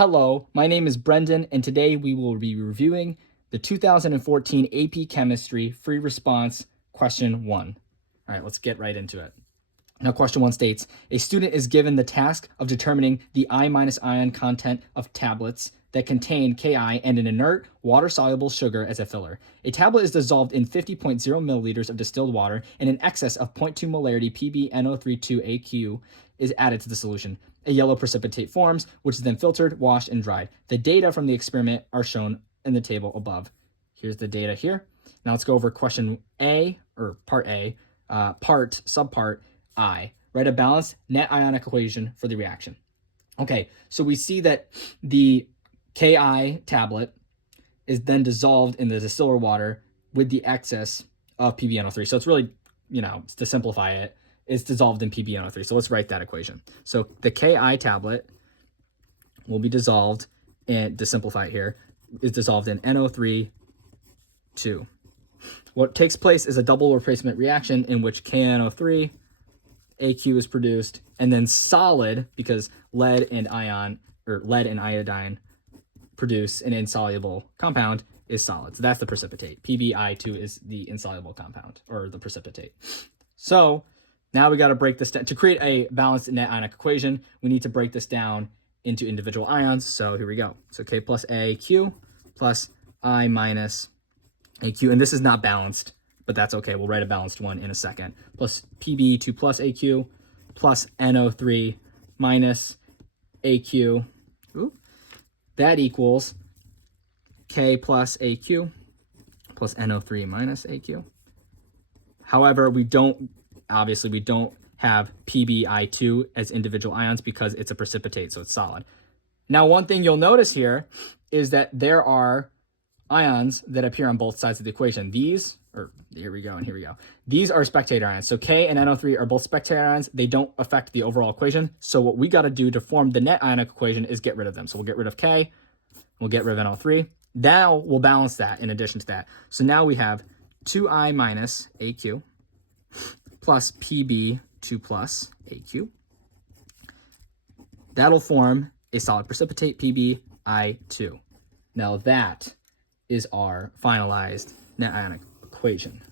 Hello, my name is Brendan, and today we will be reviewing the 2014 AP Chemistry Free Response Question 1. All right, let's get right into it. Now, question 1 states, a student is given the task of determining the I- ion content of tablets that contain Ki and an inert water-soluble sugar as a filler. A tablet is dissolved in 50.0 milliliters of distilled water, and in excess of 0.2 molarity PbNO32AQ is added to the solution. A yellow precipitate forms, which is then filtered, washed, and dried. The data from the experiment are shown in the table above. Here's the data here. Now let's go over question A, or part A, subpart I. Write a balanced net ionic equation for the reaction. Okay, so we see that the Ki tablet is then dissolved in the distiller water with the excess of PbNO3. So it's really, to simplify it, it's dissolved in PbNO3. So let's write that equation. So the Ki tablet will be dissolved, and to simplify it here, is dissolved in NO3, 2. What takes place is a double replacement reaction in which KNO3, AQ is produced, and then solid, because lead and iodine produce an insoluble compound, is solid. So that's the precipitate. PbI2 is the insoluble compound, or the precipitate. So now we got to break this down. To create a balanced net ionic equation, we need to break this down into individual ions. So here we go. So K plus AQ plus I minus AQ. And this is not balanced, but that's okay. We'll write a balanced one in a second. Plus PB2 plus AQ plus NO3 minus AQ. Ooh. That equals K plus AQ plus NO3 minus AQ. However, we don't have PbI2 as individual ions because it's a precipitate, so it's solid. Now, one thing you'll notice here is that there are ions that appear on both sides of the equation. These are spectator ions. So K and NO3 are both spectator ions. They don't affect the overall equation. So what we got to do to form the net ionic equation is get rid of them. So we'll get rid of K, we'll get rid of NO3. Now we'll balance that in addition to that. So now we have 2I minus AQ plus PB2 plus AQ. That'll form a solid precipitate, PbI2. Now that is our finalized net ionic equation.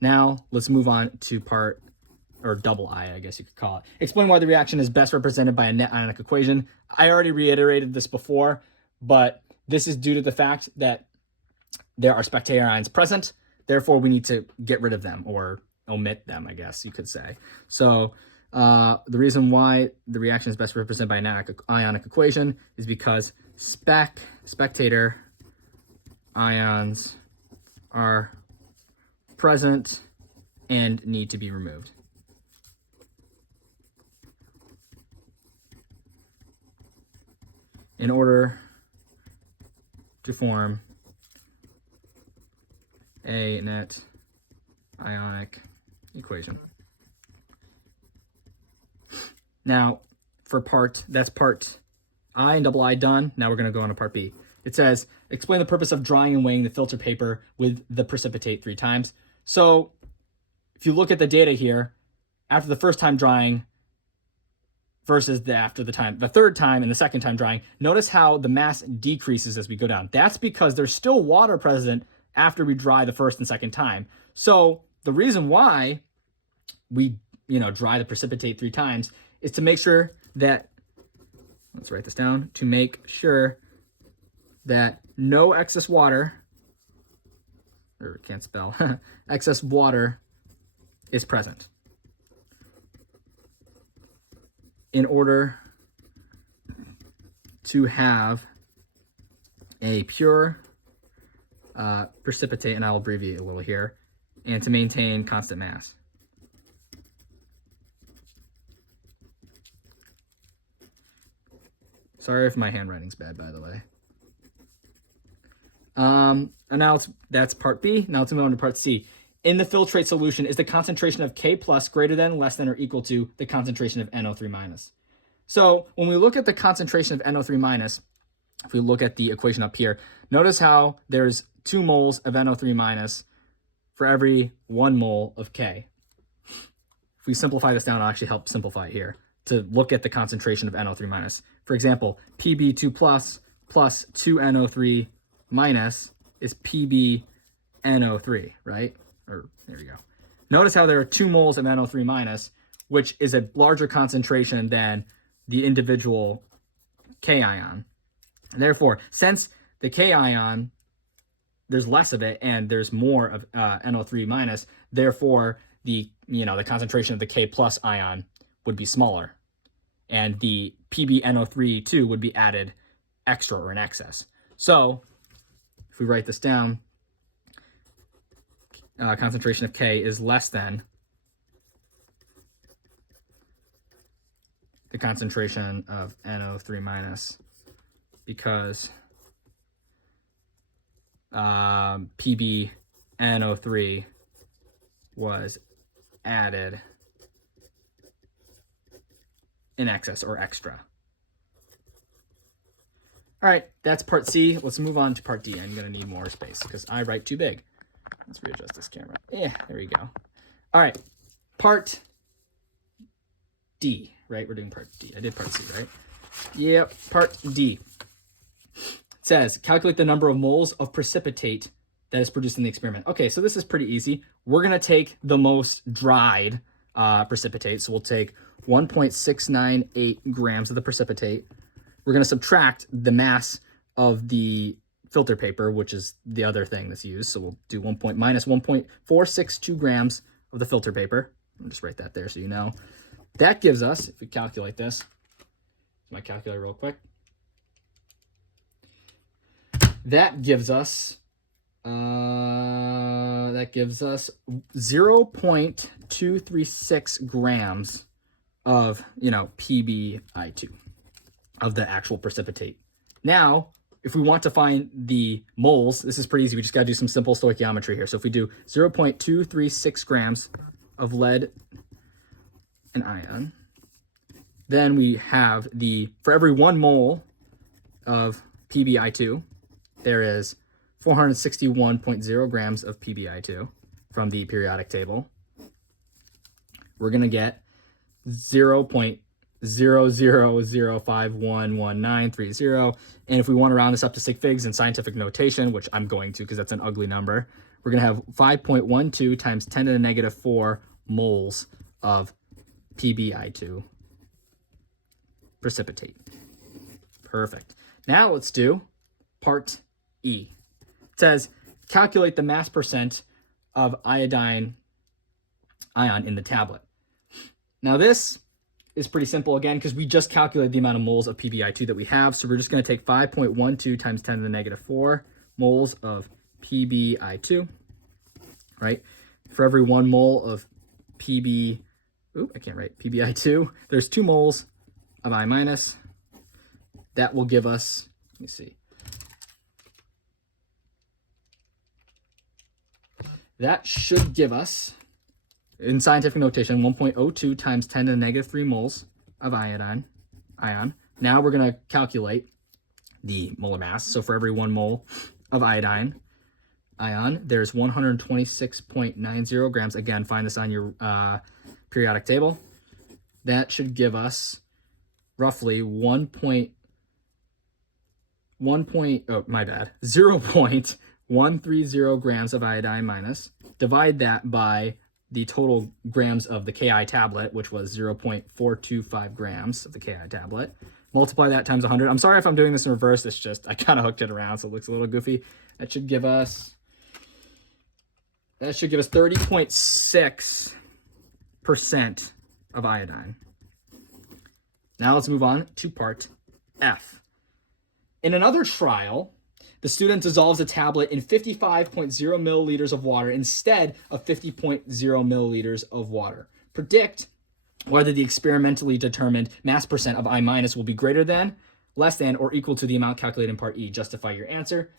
Now let's move on to part, or double I guess you could call it. Explain why the reaction is best represented by a net ionic equation. I already reiterated this before, but this is due to the fact that there are spectator ions present. Therefore, we need to get rid of them, or omit them, I guess you could say. So the reason why the reaction is best represented by an ionic equation is because spectator ions are present and need to be removed. In order to form a net ionic equation. Now, that's part I and double I done. Now we're going to go on to part B. It says, explain the purpose of drying and weighing the filter paper with the precipitate 3 times. So if you look at the data here, after the first time drying versus the third time and the second time drying, notice how the mass decreases as we go down. That's because there's still water present after we dry the first and second time. So the reason why we, dry the precipitate 3 times is to make sure that, let's write this down, to make sure that no excess water, or can't spell, excess water is present. In order to have a pure precipitate, and I'll abbreviate a little here, and to maintain constant mass. Sorry if my handwriting's bad, by the way. And now that's part B. Now let's move on to part C. In the filtrate solution, is the concentration of K plus greater than, less than, or equal to the concentration of NO3 minus? So when we look at the concentration of NO3 minus, if we look at the equation up here, notice how there's 2 moles of NO3 minus for every 1 mole of K. If we simplify this down, it'll actually help simplify it here to look at the concentration of NO3 minus. For example, Pb2 plus 2NO3 minus is PbNO3, right? Or there we go. Notice how there are 2 moles of NO3 minus, which is a larger concentration than the individual K ion. And therefore, since the K ion, there's less of it and there's more of NO3 minus, therefore the concentration of the K plus ion would be smaller, and the PbNO3 too would be added extra or in excess. So if we write this down, concentration of K is less than the concentration of NO3 minus because PbNO3 was added in excess or extra. All right, that's part C. Let's move on to part D. I'm going to need more space because I write too big. Let's readjust this camera. Yeah, there we go. All right, part D, right? We're doing part D. I did part C, right? Yep, part D. It says, calculate the number of moles of precipitate that is produced in the experiment. Okay, so this is pretty easy. We're going to take the most dried precipitate. So we'll take 1.698 grams of the precipitate. We're going to subtract the mass of the filter paper, which is the other thing that's used. So we'll do minus 1.462 grams of the filter paper. I'll just write that there so you know. That gives us, if we calculate this, my calculator real quick. That gives us 0.236 grams of, PbI2 of the actual precipitate. Now, if we want to find the moles, this is pretty easy. We just got to do some simple stoichiometry here. So if we do 0.236 grams of lead and ion, then we have for every 1 mole of PbI2, there is 461.0 grams of PbI2 from the periodic table. We're going to get 0.00051130. And if we want to round this up to sig figs in scientific notation, which I'm going to because that's an ugly number, we're going to have 5.12 times 10 to the negative 4 moles of PbI2 precipitate. Perfect. Now let's do part E. It says, calculate the mass percent of iodine ion in the tablet. Now this is pretty simple again because we just calculated the amount of moles of PbI2 that we have. So we're just going to take 5.12 times 10 to the negative 4 moles of PbI2, right? For every 1 mole of PbI2, there's 2 moles of I minus. That will give us, let me see. That should give us, in scientific notation, 1.02 times 10 to the negative 3 moles of ion. Now we're going to calculate the molar mass. So for every 1 mole of ion, there's 126.90 grams. Again, find this on your periodic table. That should give us roughly 0.130 grams of iodine minus. Divide that by the total grams of the Ki tablet, which was 0.425 grams of the Ki tablet. Multiply that times 100. I'm sorry if I'm doing this in reverse. It's just I kind of hooked it around, so it looks a little goofy. That should give us 30.6% of iodine. Now let's move on to part F. In another trial, the student dissolves a tablet in 55.0 milliliters of water instead of 50.0 milliliters of water. Predict whether the experimentally determined mass percent of I minus will be greater than, less than, or equal to the amount calculated in part E. Justify your answer.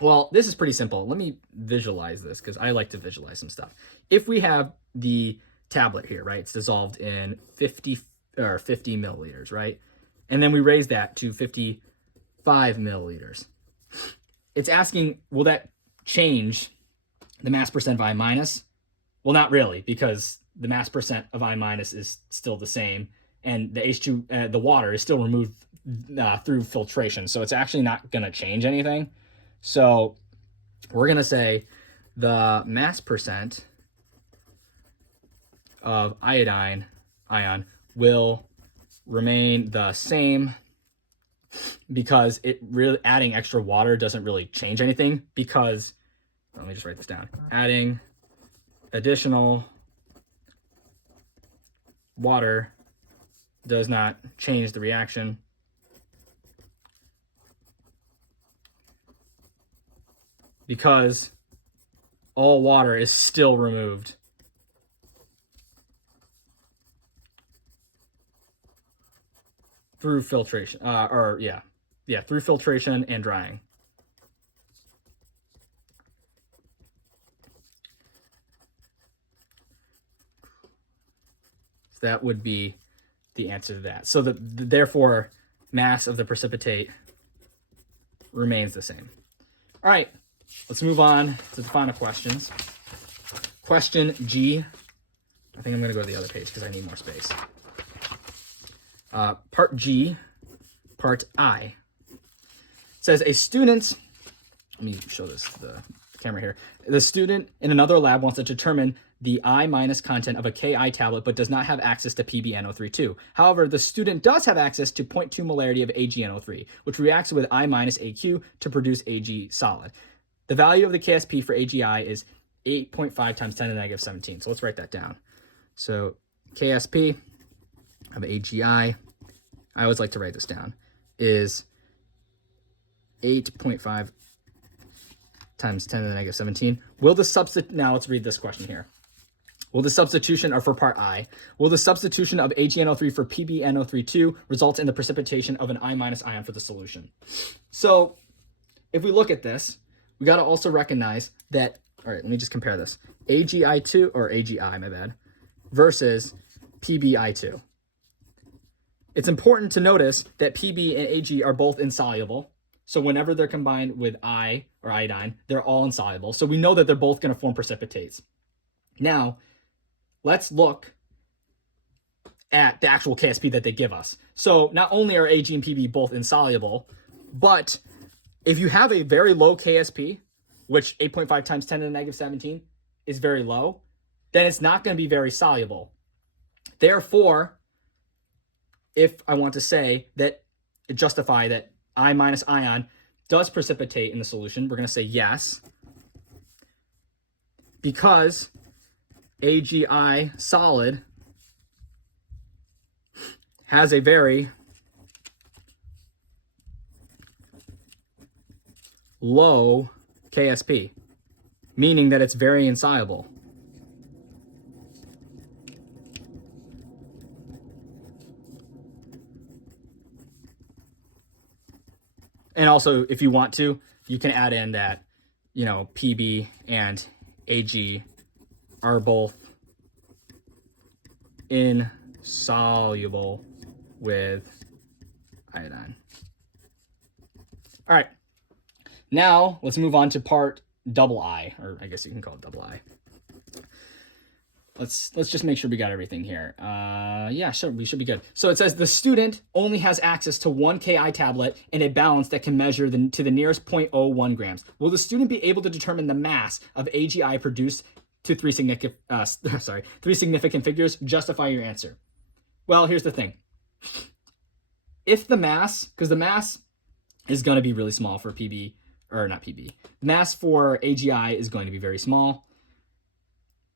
Well, this is pretty simple. Let me visualize this because I like to visualize some stuff. If we have the tablet here, right, it's dissolved in 50 milliliters, right? And then we raise that to 55 milliliters. It's asking, will that change the mass percent of I minus? Well, not really, because the mass percent of I minus is still the same, and the H2, the water, is still removed through filtration. So it's actually not going to change anything. So we're going to say the mass percent of iodine ion will remain the same, because it really adding extra water doesn't really change anything, because let me just write this down. Adding additional water does not change the reaction, because all water is still removed through filtration, through filtration and drying. So that would be the answer to that. So therefore, mass of the precipitate remains the same. All right, let's move on to the final questions. Question G. I think I'm going to go to the other page because I need more space. Part G, part I. It says a student, let me show this to the camera here. The student in another lab wants to determine the I- content of a Ki tablet, but does not have access to PbNO32. However, the student does have access to 0.2 molarity of AgNO3, which reacts with I- AQ to produce Ag solid. The value of the KSP for AgI is 8.5 times 10 to the negative 17. So let's write that down. So KSP of AgI, I always like to write this down, is 8.5 times 10 to the negative 17. Now let's read this question here. Will the substitution, or for part I, will the substitution of AgNO3 for PbNO32 result in the precipitation of an I- ion for the solution? So if we look at this, we got to also recognize that, all right, let me just compare this. AgI2, or AgI, my bad, versus PbI2. It's important to notice that Pb and Ag are both insoluble. So whenever they're combined with I, or iodine, they're all insoluble. So we know that they're both going to form precipitates. Now, let's look at the actual KSP that they give us. So not only are Ag and Pb both insoluble, but if you have a very low KSP, which 8.5 times 10 to the negative 17 is very low, then it's not going to be very soluble. Therefore, if I want to say that, justify that I- ion does precipitate in the solution, we're going to say yes, because AgI solid has a very low KSP, meaning that it's very insoluble. And also, if you want to, you can add in that, Pb and Ag are both insoluble with iodine. All right. Now, let's move on to part double I, or I guess you can call it double I. Let's just make sure we got everything here. Yeah, sure, we should be good. So it says the student only has access to one Ki tablet in a balance that can measure to the nearest 0.01 grams. Will the student be able to determine the mass of AgI produced to three significant figures? Justify your answer. Well, here's the thing. If the mass, because the mass is going to be really small for Pb, or not Pb, the mass for AgI is going to be very small.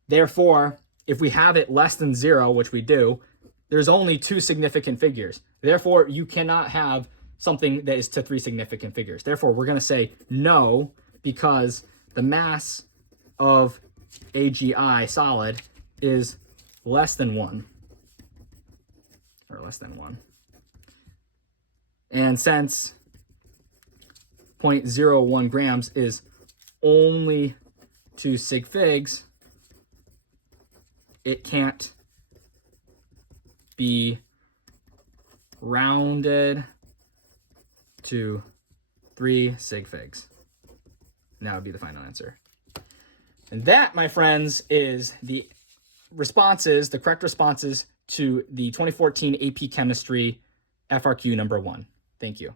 Therefore, if we have it less than 0, which we do, there's only two significant figures. Therefore, you cannot have something that is to three significant figures. Therefore, we're going to say no, because the mass of AgI solid is less than 1. Or less than 1. And since 0.01 grams is only 2 sig figs, it can't be rounded to 3 sig figs. And that would be the final answer. And that, my friends, is the correct responses to the 2014 AP Chemistry FRQ number 1. Thank you.